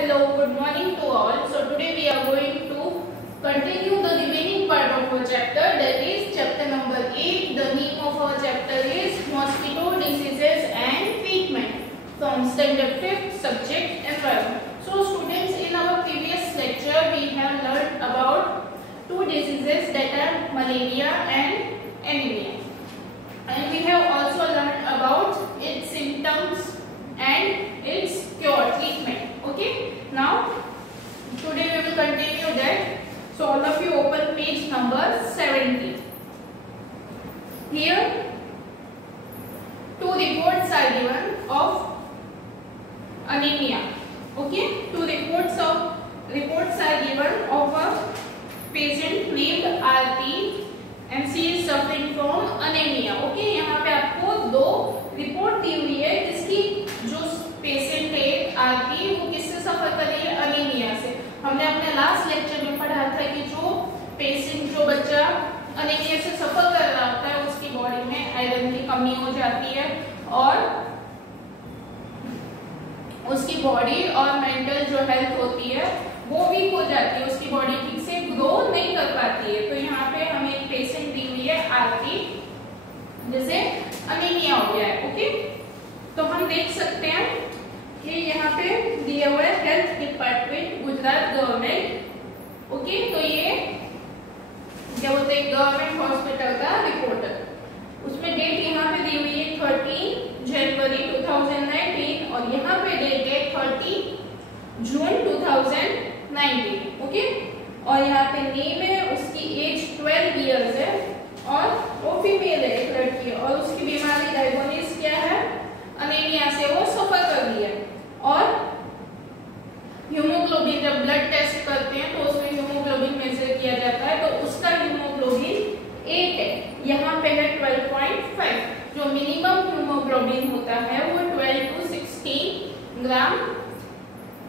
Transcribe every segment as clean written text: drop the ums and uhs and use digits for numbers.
Hello, good morning to all. So today we are going to continue the remaining part of our chapter, that is chapter number 8. The name of our chapter is Mosquito Diseases and Treatment from Standard 5th subject Environment. So students, in our previous lecture we have learned about two diseases, that are malaria and anemia. And we have also learned about its symptoms and its cure, treatment. Okay, now today we will continue that. So all of you open page number 70. Here two reports are given of anemia. Okay, two reports are given of a patient named Aarti and she is suffering from anemia. Okay, यहाँ पे आपको दो report दी हुई है जिसकी जो patient है आरती वो किससे सफर कर रही है, अनीमिया से। हमने अपने लास्ट लेक्चर में पढ़ा था कि जो पेशेंट जो बच्चा अनीमिया से सफर कर रहा होता है उसकी बॉडी में आयरन की कमी हो जाती है और उसकी बॉडी और मेंटल जो हेल्थ होती है वो वीक हो जाती है, उसकी बॉडी ठीक से ग्रो नहीं कर पाती है। तो यहाँ पे हमें एक पेशेंट दी हुई है आरती जैसे अनीमिया हो गया है। ओके, तो हम देख सकते हैं कि यहाँ पे दिया हुआ है health department Gujarat government. Okay, तो ये क्या बोलते हैं, गवर्नमेंट हॉस्पिटल का रिपोर्ट है। उसमें डेट यहाँ पे दी हुई है 30 जनवरी 2019 और यहाँ पे डेट है 30 जून 2019। ओके, और यहाँ पे नेम है, उसकी एज 12 इयर्स है और वो फीमेल है, एक लड़की है और उसकी बीमारी डायग्नोसिस क्या है, अनीमिया से वो सफर कर रही है। और हीमोग्लोबिन जब ब्लड टेस्ट करते हैं तो उसमें हीमोग्लोबिन मेजर किया जाता है तो उसका हीमोग्लोबिन 8 है, यहाँ पे है 12.5। जो मिनिमम हीमोग्लोबिन होता है वो 12 to 16 ग्राम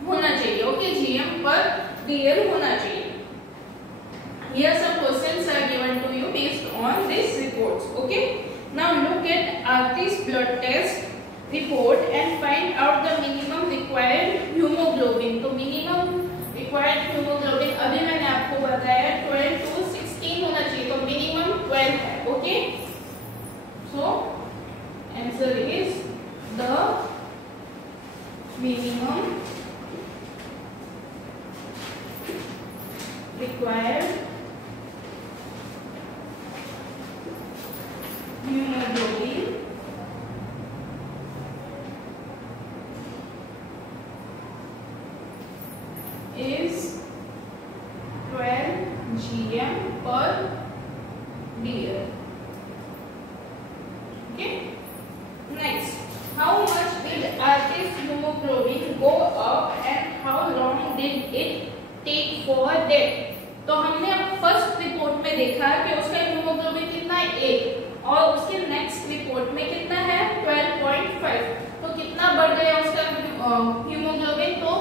होना चाहिए। ओके, जीएम पर डीएल होना चाहिए। Here some questions are given to you based on these reports. Okay, now look at Aarti's blood test report and find out the minimum required hemoglobin. तो minimum required hemoglobin अभी मैंने आपको बताया 12 to 16 होना चाहिए, तो minimum 12 है। Okay, so answer is the minimum required hemoglobin is 12 gm per dl. Okay, next, how much did Aarti's hemoglobin go up and how long did it take for death? तो हमने अब first report में देखा कि उसका haemoglobin कितना है 8 और उसके नेक्स्ट रिपोर्ट में कितना है 12.5। तो कितना बढ़ गया उसका हीमोग्लोबिन, तो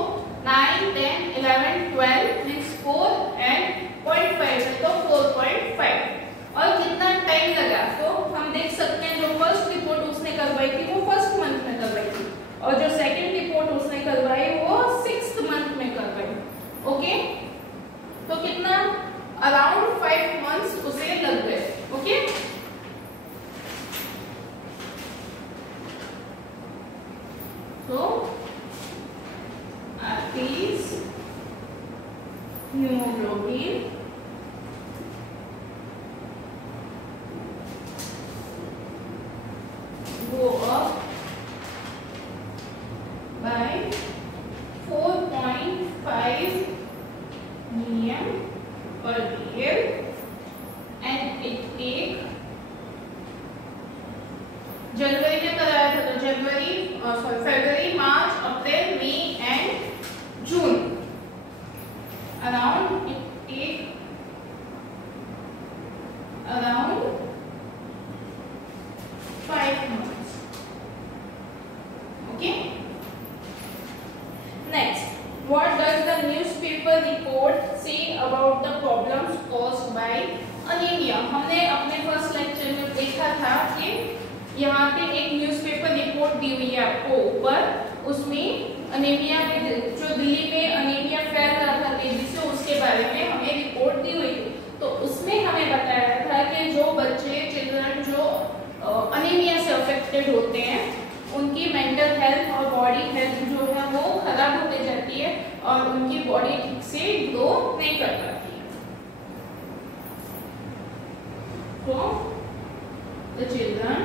9, 10, 11, 12 मींस 4 एंड 0.5 है तो 4.5। और कितना टाइम लगा, तो हम देख सकते हैं जो फर्स्ट रिपोर्ट उसने करवाई थी वो फर्स्ट मंथ में करवाई थी और जो सेकंड रिपोर्ट उसने करवाई वो 6th मंथ में करवाई। ओके, तो कितना, अराउंड 5 मंथ्स उसे लग गए। ओके, तो Aarti's hemoglobin go up by 4.5 ml per dl and it take जनवरी में कराया था तो जनवरी फरवरी मार्च अप्रैल मई and June, around it take around 5 months. Okay, next, what does the newspaper report say about the problems caused by anemia? हमने अपने फर्स्ट लेक्चर में देखा था कि यहाँ पे एक न्यूज़पेपर रिपोर्ट दी हुई है आपको ऊपर, उसमें अनीमिया में जो दिल्ली में अफेक्टेड होते हैं उनकी मेंटल हेल्थ और बॉडी हेल्थ जो है वो खराब होते जाती है और उनकी बॉडी ठीक से ग्रो नहीं कर पाती है। तो the children,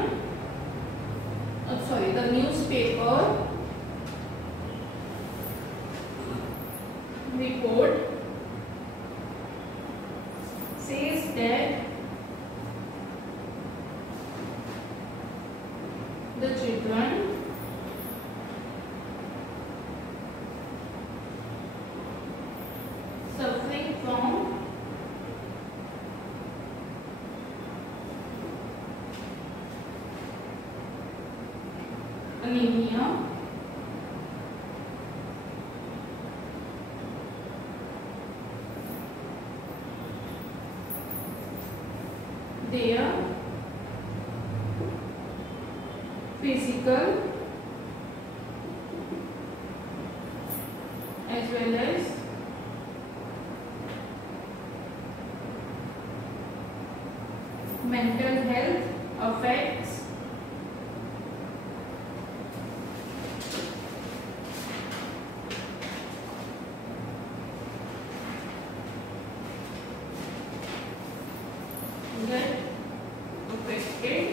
the newspaper report says that the children suffering from anemia their physical as well as mental health affects get affected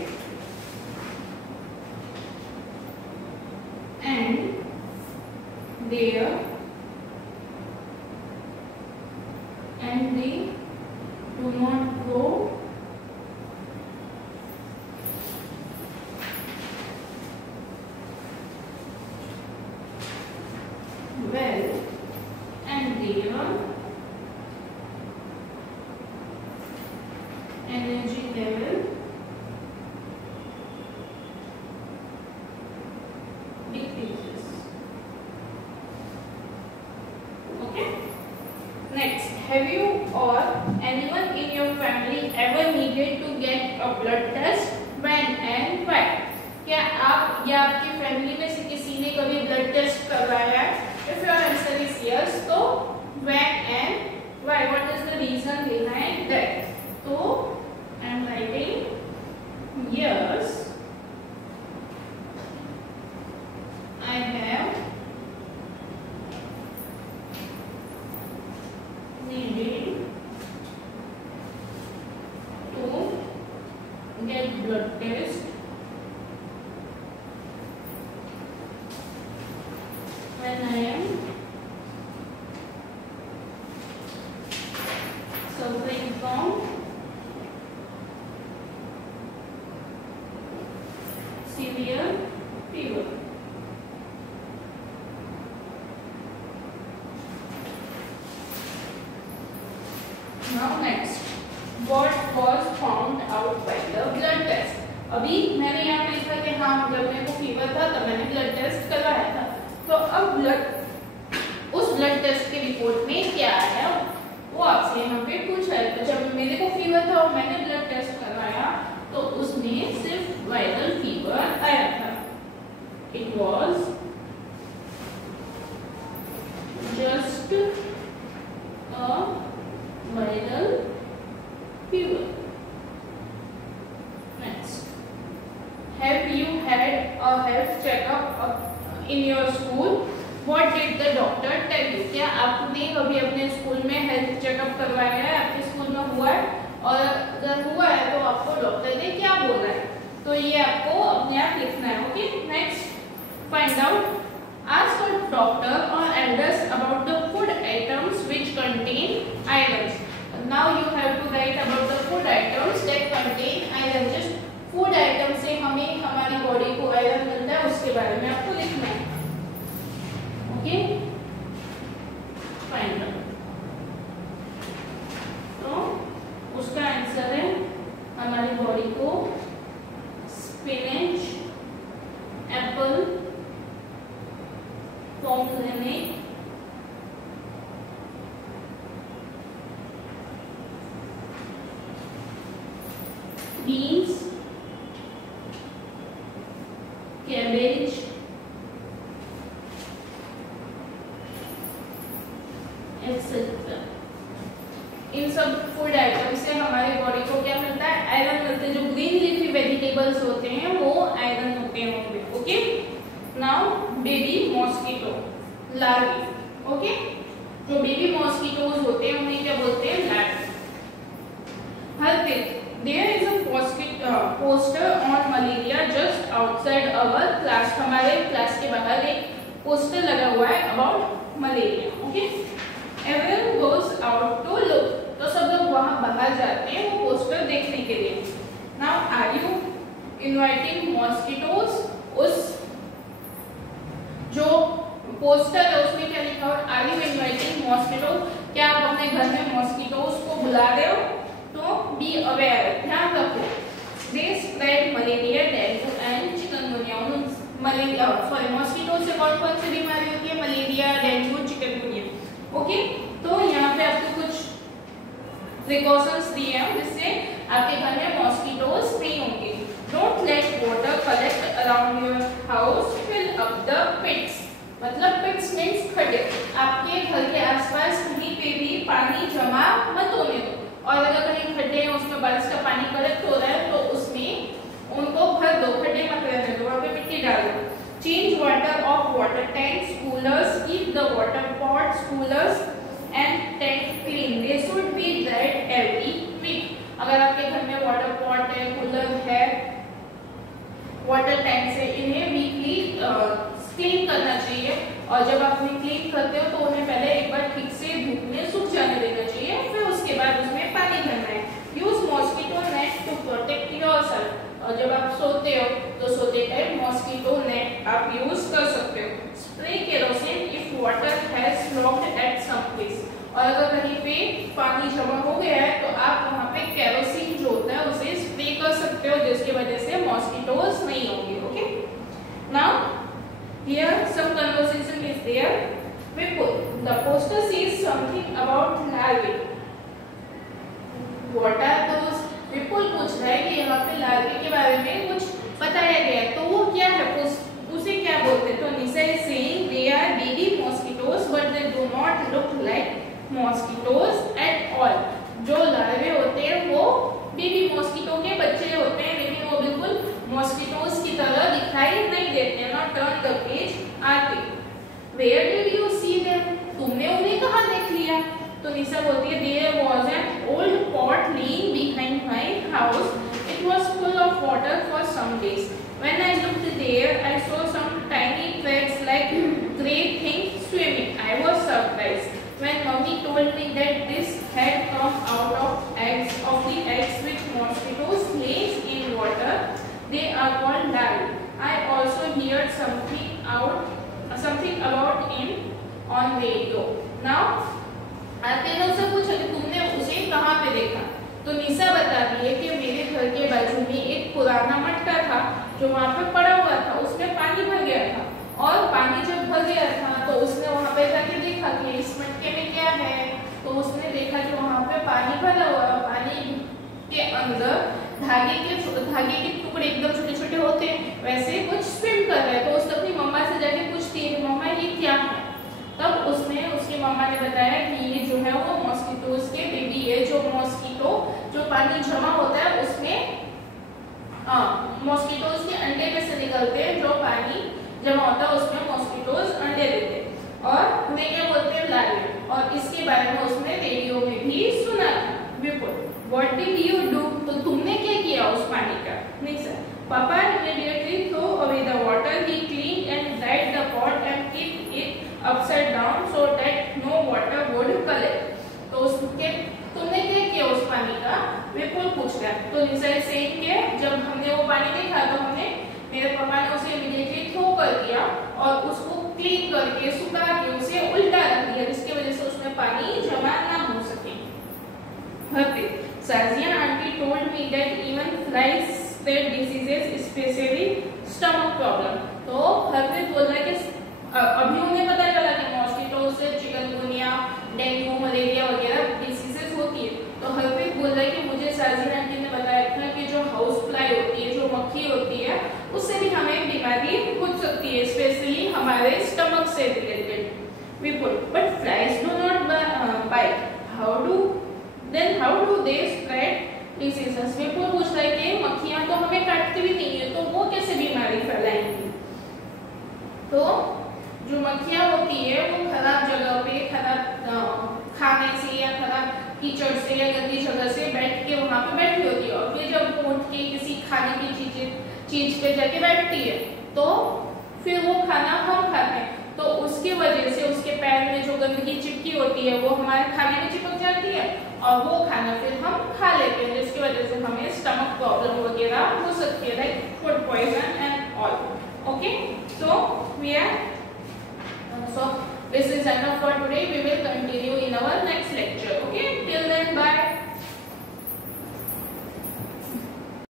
and they do not grow well and their energy level decreases. Okay. Next, have you or anyone in your family ever needed to get a blood test? When and why? क्या आप या आपकी family में से किसी ने कभी blood test करवाया है? If your answer is yes, तो when and why? What is the reason behind that? तो I am writing yes, I have needed to get blood test when I am suffering from severe fever. Now next, what was found out by the blood test? अभी मैंने यहाँ पे लिखा कि हाँ जब मेरे को फीवर था तब मैंने ब्लड टेस्ट करवाया था। तो अब उस ब्लड टेस्ट के रिपोर्ट में क्या आया वो आपसे यहाँ पे पूछा है। तो जब मेरे को फीवर था और मैंने ब्लड टेस्ट करवाया तो उसमें सिर्फ वायरल फीवर आया था। It was just a viral fever. Next, have you had a health checkup in your school? What did the doctor tell you? क्या आपने कभी अपने स्कूल में हेल्थ चेकअप करवाया है? आपके स्कूल में हुआ है? और अगर हुआ है तो आपको डॉक्टर ने क्या बोला है? तो ये आपको अपने आप लिखना है। Okay, next, find out, ask a doctor or elders about the food items which contain iron. Now you have to write about the food items that contain iron. Just food items से हमें हमारी body को iron मिलता है उसके बारे में आपको लिखना है। Okay, find out. तो उसका आंसर है हमारी बॉडी को spinach, Apple, pomegranate, beans, cabbage, etc. इन सब फूड आइटम से हमारी बॉडी को क्या मिलता है? आयरन मिलता है। जो ग्रीन लीफी वेजिटेबल्स होते हैं वो आयरन होते होंगे। Okay, now baby mosquito larvae. Okay, जो बेबी मॉस्किटोज होते हैं उन्हें क्या बोलते हैं? Larvae. Harpreet, there is a poster on malaria just outside our class. हमारे क्लास के बाहर एक पोस्टर लगा हुआ है about malaria. Okay, everyone goes out to look. तो सब लोग वहां बाहर जाते हैं वो पोस्टर देखने के लिए। Now are you inviting mosquitoes? उस जो पोस्टर है उसमें क्या लिखा हुआ है? Are you inviting mosquitoes? क्या आप अपने घर में मॉस्किटोज को बुला रहे हो? तो बी अवेयर, ध्यान रखो, they spread malaria, dengue and chikungunya. Malaria sorry mosquito से कौन कौन सी बीमारी होती है? Malaria, dengue, chikungunya. ओके, तो यहाँ पे आपको कुछ प्रिकॉशंस दिए हैं जिससे आपके घर में मॉस्किटोज नहीं होंगे। Don't let water collect around your house, fill up the pits. मतलब पिट्स मीन्स खड्डे। आपके घर के आसपास कहीं पे भी पानी जमा मत होने दो, और अगर कहीं खड्डे हैं उसमें बारिश का पानी कलेक्ट हो रहा है तो उसमें उनको भर दो, खड्डे मत रहने दो, वहां पे मिट्टी डाल दो। Change water of water tanks, coolers, keep the water pots, coolers and tank clean, they should be dried every week. अगर आपके घर में वाटर पॉट है, कूलर है, वाटर टैंक्स है, इन्हें वीकली क्लीन करना चाहिए। और जब आप उन्हें क्लीन करते हो तो उन्हें पहले एक बार ठीक से धूप में सूख जाने देना चाहिए, फिर उसके बाद उसमें पानी भरना है। Use mosquito net to protect yourself. और जब आप सोते हो तो सोते टाइम मॉस्किटो नेट आप यूज कर सकते हो। Spray kerosene if water has locked at some place. और अगर कहीं पे पानी जमा हो गया है तो आप वहां पे केरोसिन जो होता है उसे स्प्रे कर सकते हो, जिसकी वजह से मॉस्किटोज नहीं होंगे। Okay, now here some conversation is there. Vipul, the poster says something about larvae. What are those? विपुल पूछ रहा है कि यहाँ पे लार्वे के बारे में कुछ बताया गया है, तो वो क्या है? उसे क्या बोलते हैं? तो निशा is saying they are baby mosquitoes but they do not look like mosquitoes at all. जो लार्वे होते हैं वो बेबी मॉस्किटो के बच्चे होते हैं, लेकिन वो बिल्कुल मॉस्किटोज की तरह दिखाई नहीं देते। नॉट टर्न द पेज आते। Where did you see them? तुमने उन्हें कहाँ देख लिया? तो निशा बोलती है there was an old pot lying behind my house, it was full of water for some days, when I looked there I saw some tiny threads like grey things swimming, I was surprised when mummy told me that this had come out of eggs which mosquitoes lays in water. They are called larvae. I also heard something about him on radio. Now आपने लोग से पूछा कि तुमने उसे कहाँ पे देखा? तो निशा बता रही है कि मेरे घर के बाजू में एक पुराना मटका था जो वहाँ पे पड़ा हुआ था, उसमें पानी भर गया था, और पानी जब भर गया था तो उसने वहाँ पे जाके देखा कि इस मटके में क्या है। तो उसने देखा कि वहाँ पे पानी भरा हुआ, पानी के अंदर धागे के टुकड़े एकदम छोटे छोटे होते हैं वैसे कुछ स्विम कर रहे हैं। तो उसने अपनी मम्मा से जाके पूछती है मम्मा ये क्या है? तब उसकी मम्मा ने बताया कि ये जो है वो मॉस्किटोज के बेबी है। जो मॉस्किटो जो पानी जमा होता है उसमें मॉस्किटोज के अंडे में से निकलते हैं, जो पानी जमा होता है उसमें मॉस्किटोज अंडे देते हैं, और उन्हें क्या बोलते हैं? लार्वे। और इसके बारे में उसने रेडियो में भी सुना था। बिल्कुल, व्हाट डिड यू डू? तो तुमने क्या किया उस पानी का? नहीं सर, पापा immediately threw away the water. He cleaned and dried the pot and kept it upside down so that no water would collect. तो तुमने क्या किया उस पानी का? बिल्कुल पूछ रहा है। तो निशा से के जब हमने वो पानी देखा तो मेरे पापा ने उसे इमीडिएटली थ्रो कर दिया और उसको क्लीन करके सुखा के उसे उल्टा रख दिया, जिसकी वजह से उसमें पानी जमा ना हो सके। Saziya auntie told me that even flies spread diseases, especially stomach problem. तो हरप्रीत बोल रहा है कि अभी उन्हें पता चला कि मॉस्किटो से चिकनगुनिया, डेंगू, मलेरिया वगैरह डिसीजेस होती है। तो हरप्रीत बोल रहा है कि मुझे साजिया आंटी ने बताया था कि जो हाउस फ्लाई होती है, जो मक्खी होती है, उससे भी हमें बीमारी हो सकती है, स्पेशली हमारे स्टमक से related. Vipul, but flies do not bite, how do they spread? Diseases. Vipul पूछता है कि मक्खियां तो हमें काटती भी नहीं है, तो वो कैसे बीमारी फैलाएंगी? तो जो मक्खियां होती है वो खराब जगह पे, खराब खाने से या खराब कीचड़ से या गंदी जगह से बैठ के वहां पे बैठी होती है, और फिर जब वो उठ के किसी खाने की चीज पे जाके बैठती है तो फिर वो खाना हम खाते हैं, तो उसकी वजह से उसके पैर में जो गंदगी चिपकी होती है वो हमारे खाने में चिपक जाती है, और वो खाना फिर हम खा लेते हैं, जिसकी वजह से हमें स्टमक प्रॉब्लम वगैरह हो सकती है, like food poison and all. Okay, so we are so this is enough for today. We will continue in our next lecture. Okay, till then, bye.